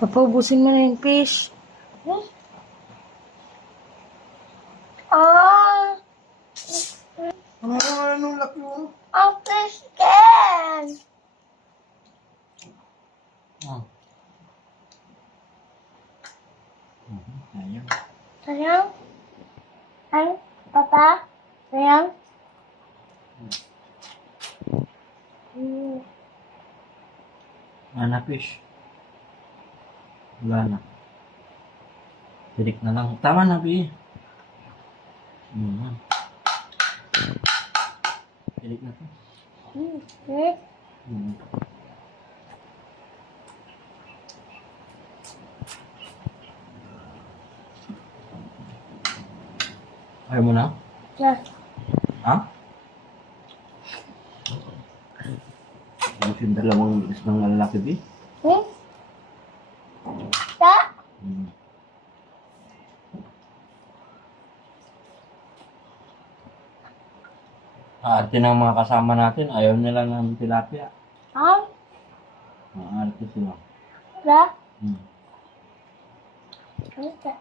Papaubusin mo na yung fish. Ah! Ano nga nung laki mo? Ang fish can! Ah. Sayang. Sayang? Ay, Papa? Sayang? Wala na fish. Wala na. Tirik na lang. Tama na, Bi. Tirik na to. Eh? Ayaw mo na? Yeah. Ha? Yung dalawang isang lalaki, Bi. Ta? Aarte ng mga kasama natin, ayaw nila ng tilapia. Ha? Aarte sila. Ta? Hmm. Ano ta?